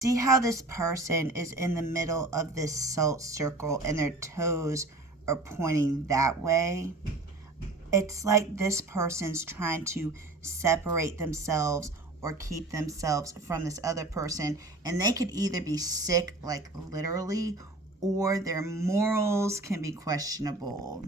See how this person is in the middle of this salt circle and their toes are pointing that way? It's like this person's trying to separate themselves or keep themselves from this other person. And they could either be sick, like literally, or their morals can be questionable.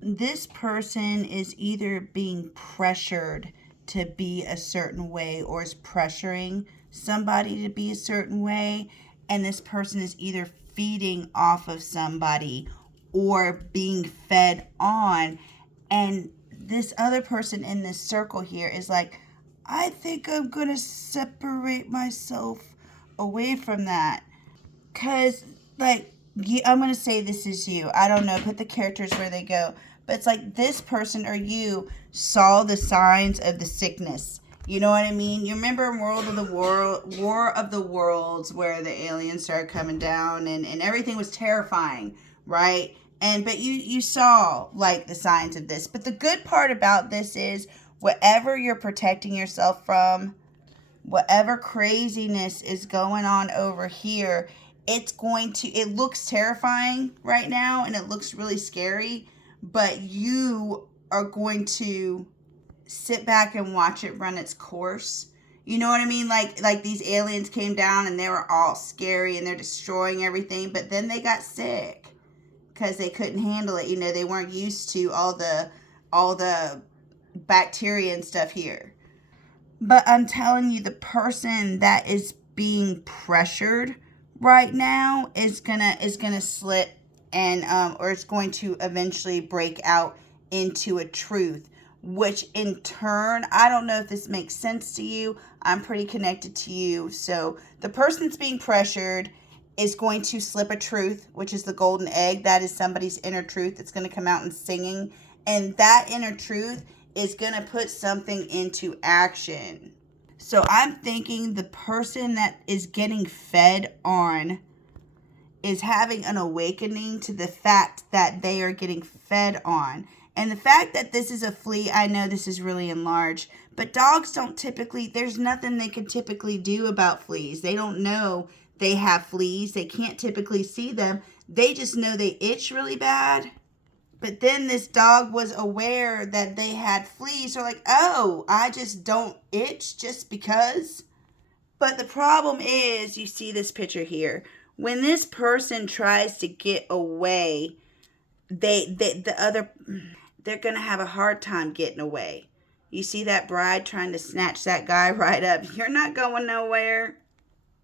This person is either being pressured to be a certain way or is pressuring somebody to be a certain way. And this person is either feeding off of somebody or being fed on. And this other person in this circle here is like, I think I'm going to separate myself away from that. Because, like, I'm going to say this is you. I don't know. Put the characters where they go. But it's like this person or you saw the signs of the sickness. You know what I mean? You remember in War of the Worlds where the aliens started coming down and everything was terrifying, right? But you saw like the signs of this. But the good part about this is whatever you're protecting yourself from, whatever craziness is going on over here, it looks terrifying right now and it looks really scary, but you are going to sit back and watch it run its course. You know what I mean? Like these aliens came down and they were all scary and they're destroying everything, but then they got sick because they couldn't handle it. You know, they weren't used to all the bacteria and stuff here. But I'm telling you, the person that is being pressured right now is gonna slip and or it's going to eventually break out into a truth, which in turn, I don't know if this makes sense to you. I'm pretty connected to you. So the person that's being pressured is going to slip a truth, which is the golden egg. That is somebody's inner truth that's going to come out and singing. And that inner truth is going to put something into action. So I'm thinking the person that is getting fed on is having an awakening to the fact that they are getting fed on. And the fact that this is a flea, I know this is really enlarged, but dogs don't typically, there's nothing they can typically do about fleas. They don't know they have fleas. They can't typically see them. They just know they itch really bad. But then this dog was aware that they had fleas. So like, oh, I just don't itch just because. But the problem is, you see this picture here. When this person tries to get away, they're gonna have a hard time getting away. You see that bride trying to snatch that guy right up. You're not going nowhere.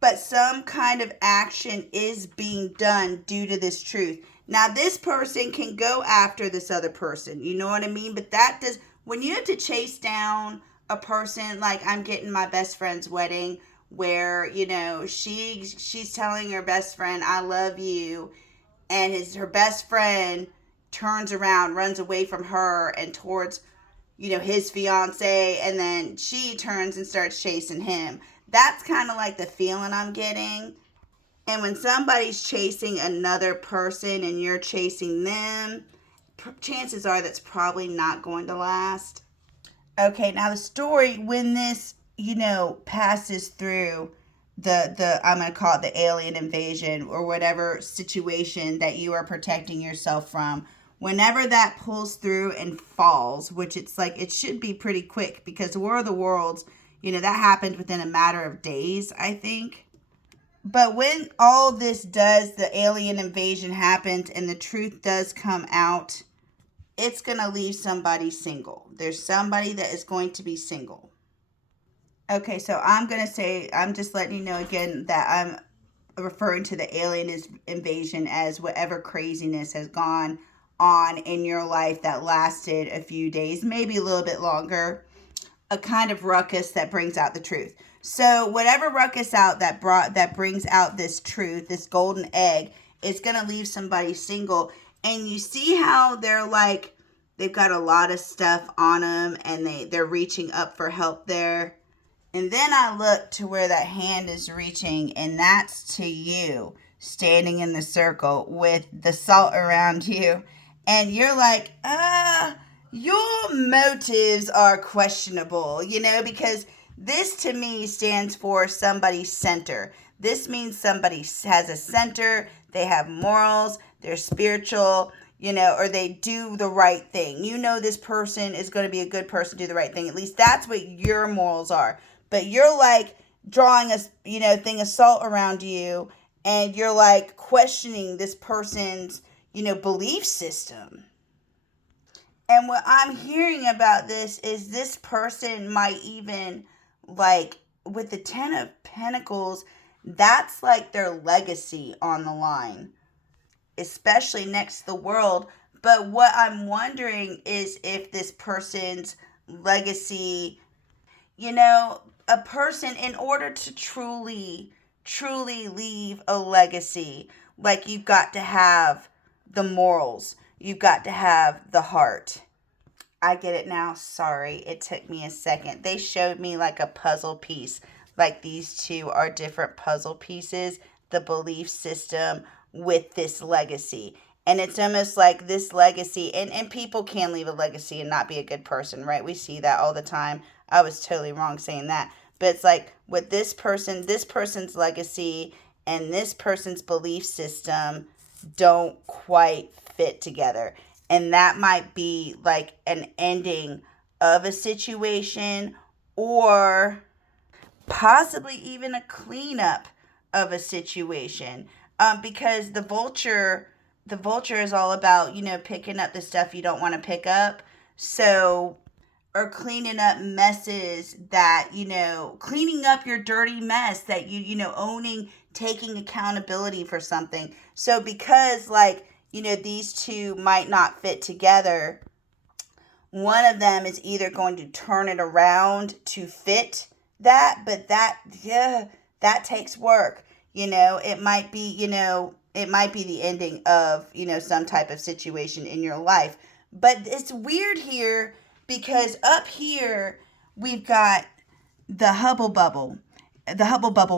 But some kind of action is being done due to this truth. Now, this person can go after this other person. You know what I mean? But that does, when you have to chase down a person, like I'm getting my best friend's wedding, where, you know, she's telling her best friend, I love you. And her best friend turns around, runs away from her and towards, you know, his fiance. And then she turns and starts chasing him. That's kind of like the feeling I'm getting. And when somebody's chasing another person and you're chasing them, chances are that's probably not going to last. Okay, now the story, when this, you know, passes through the I'm going to call it the alien invasion or whatever situation that you are protecting yourself from, whenever that pulls through and falls, which it's like it should be pretty quick because War of the Worlds, you know, that happened within a matter of days, I think. But when all this does, the alien invasion happens and the truth does come out, it's going to leave somebody single. There's somebody that is going to be single. Okay, so I'm going to say, I'm just letting you know again that I'm referring to the alien invasion as whatever craziness has gone on in your life that lasted a few days, maybe a little bit longer. A kind of ruckus that brings out the truth. So whatever ruckus out that brings out this truth, this golden egg, is gonna leave somebody single. And you see how they're like, they've got a lot of stuff on them, and they're reaching up for help there. And then I look to where that hand is reaching, and that's to you standing in the circle with the salt around you, and you're like, your motives are questionable, you know, because this to me stands for somebody's center. This means somebody has a center, they have morals, they're spiritual, or they do the right thing. This person is going to be a good person, do the right thing. At least that's what your morals are. But you're like drawing a, thing of salt around you, and you're like questioning this person's, belief system. And what I'm hearing about this is this person might even, like, with the Ten of Pentacles, that's like their legacy on the line, especially next to the World. But what I'm wondering is if this person's legacy, a person, in order to truly leave a legacy, like, you've got to have the morals, you've got to have the heart. I get it now. Sorry, it took me a second. They showed me like a puzzle piece. Like, these two are different puzzle pieces, the belief system with this legacy. And it's almost like this legacy, and people can leave a legacy and not be a good person, right? We see that all the time. I was totally wrong saying that. But it's like with this person's legacy and this person's belief system don't quite fit together. And that might be like an ending of a situation, or possibly even a cleanup of a situation. Because the vulture is all about, picking up the stuff you don't want to pick up. So, or cleaning up messes that, cleaning up your dirty mess that owning, taking accountability for something. So because, like, these two might not fit together, one of them is either going to turn it around to fit that, but that takes work. It might be, the ending of, some type of situation in your life. But it's weird here because up here we've got the Hubble Bubble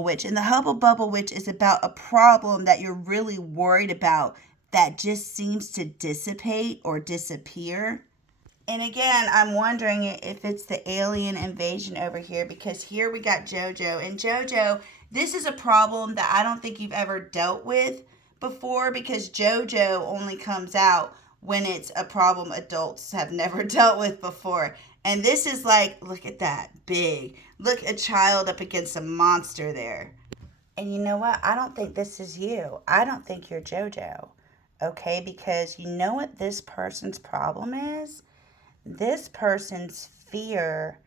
Witch. And the Hubble Bubble Witch is about a problem that you're really worried about that just seems to dissipate or disappear. And again, I'm wondering if it's the alien invasion over here, because here we got JoJo. And JoJo, this is a problem that I don't think you've ever dealt with before, because JoJo only comes out when it's a problem adults have never dealt with before. And this is like, look at that, big. Look, a child up against a monster there. And you know what? I don't think this is you. I don't think you're JoJo. Okay? Because you know what this person's problem is? This person's fear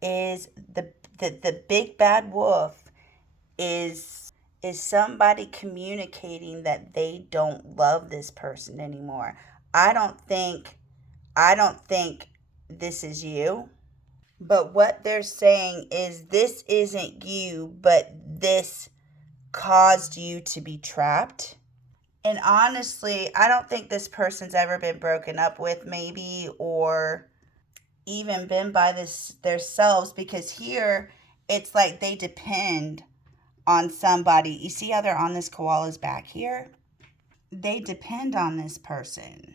is the big bad wolf is somebody communicating that they don't love this person anymore. I don't think this is you. But what they're saying is this isn't you, but this caused you to be trapped. And honestly, I don't think this person's ever been broken up with, maybe, or even been by themselves, because here it's like they depend on somebody. You see how they're on this koala's back here? They depend on this person.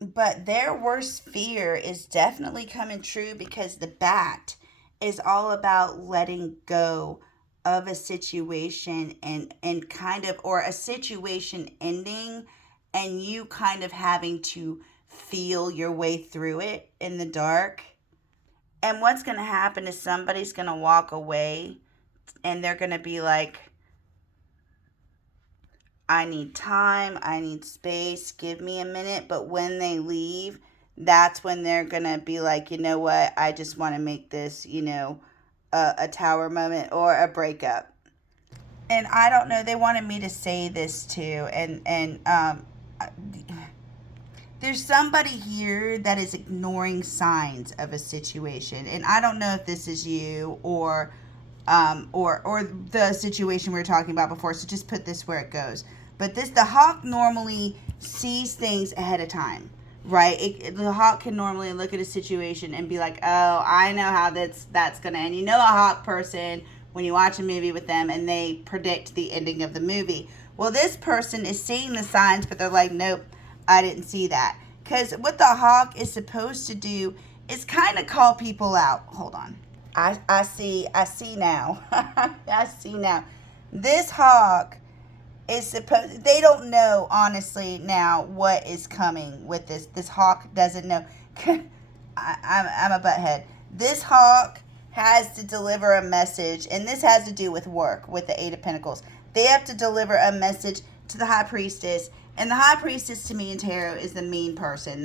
But their worst fear is definitely coming true, because the bat is all about letting go of a situation and kind of, or a situation ending, and you kind of having to feel your way through it in the dark. And what's going to happen is somebody's going to walk away and they're going to be like, I need time, I need space, give me a minute. But when they leave, that's when they're going to be like, you know what, I just want to make this, a tower moment or a breakup. And I don't know, they wanted me to say this too. And there's somebody here that is ignoring signs of a situation. And I don't know if this is you or the situation we were talking about before. So just put this where it goes. But the hawk normally sees things ahead of time, right? The hawk can normally look at a situation and be like, oh, I know how that's going to end. You know, a hawk person, when you watch a movie with them and they predict the ending of the movie. Well, this person is seeing the signs, but they're like, nope, I didn't see that. Because what the hawk is supposed to do is kind of call people out. Hold on. I see now. I see now. This hawk is supposed, they don't know honestly now what is coming with this hawk doesn't know. I'm a butthead. This hawk has to deliver a message, and this has to do with work with the Eight of Pentacles. They have to deliver a message to the High Priestess, and the High Priestess to me in tarot is the mean person.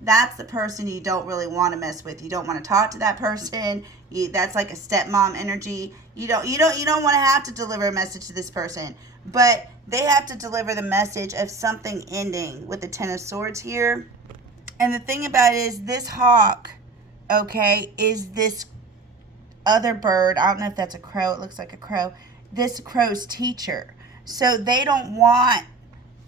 That's the person you don't really want to mess with. You don't want to talk to that person. That's like a stepmom energy. You don't want to have to deliver a message to this person, but they have to deliver the message of something ending with the Ten of Swords here. And the thing about it is, this hawk, okay, is this other bird. I don't know if that's a crow. It looks like a crow. This crow's teacher. So they don't want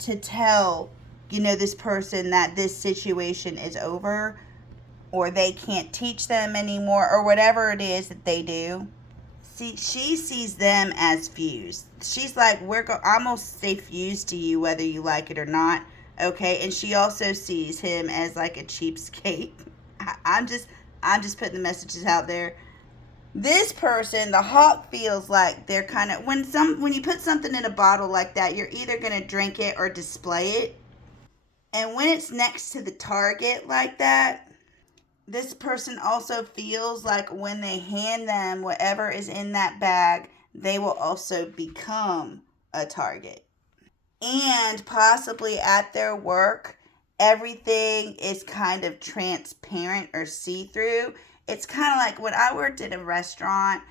to tell, this person that this situation is over, or they can't teach them anymore, or whatever it is that they do. See, she sees them as fused. She's like, I'm gonna stay fused to you whether you like it or not. Okay, and she also sees him as like a cheapskate. I'm just putting the messages out there. This person, the hawk, feels like they're kind of, when you put something in a bottle like that, you're either gonna drink it or display it. And when it's next to the target like that, this person also feels like when they hand them whatever is in that bag, they will also become a target. And possibly at their work, everything is kind of transparent or see-through. It's kind of like when I worked at a restaurant,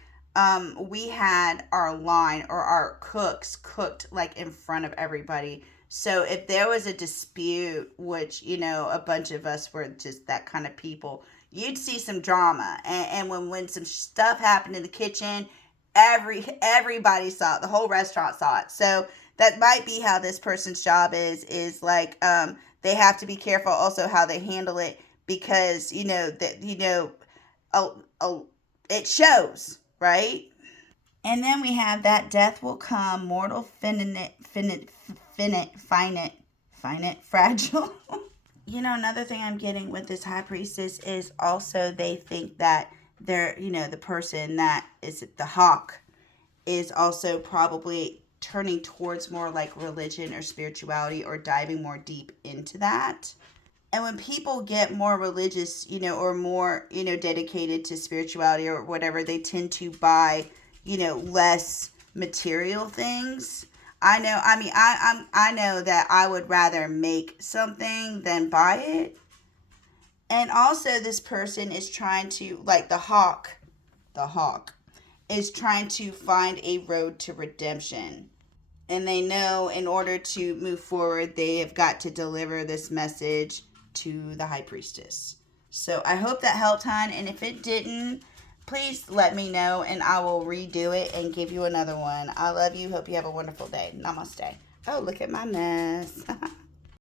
we had our line, or our cooks cooked like in front of everybody. So if there was a dispute, which, a bunch of us were just that kind of people, you'd see some drama. And when some stuff happened in the kitchen, everybody saw it. The whole restaurant saw it. So that might be how this person's job is like, they have to be careful also how they handle it, because, it shows, right? And then we have that death will come, mortal, finite, fragile. Another thing I'm getting with this High Priestess is also they think that they're, the person that is the hawk is also probably turning towards more like religion or spirituality, or diving more deep into that. And when people get more religious, or more, dedicated to spirituality or whatever, they tend to buy, less material things. I know that I would rather make something than buy it. And also this person is trying to, like the hawk is trying to find a road to redemption. And they know in order to move forward, they have got to deliver this message to the High Priestess. So I hope that helped, hon. And if it didn't, please let me know and I will redo it and give you another one. I love you. Hope you have a wonderful day. Namaste. Oh, look at my mess.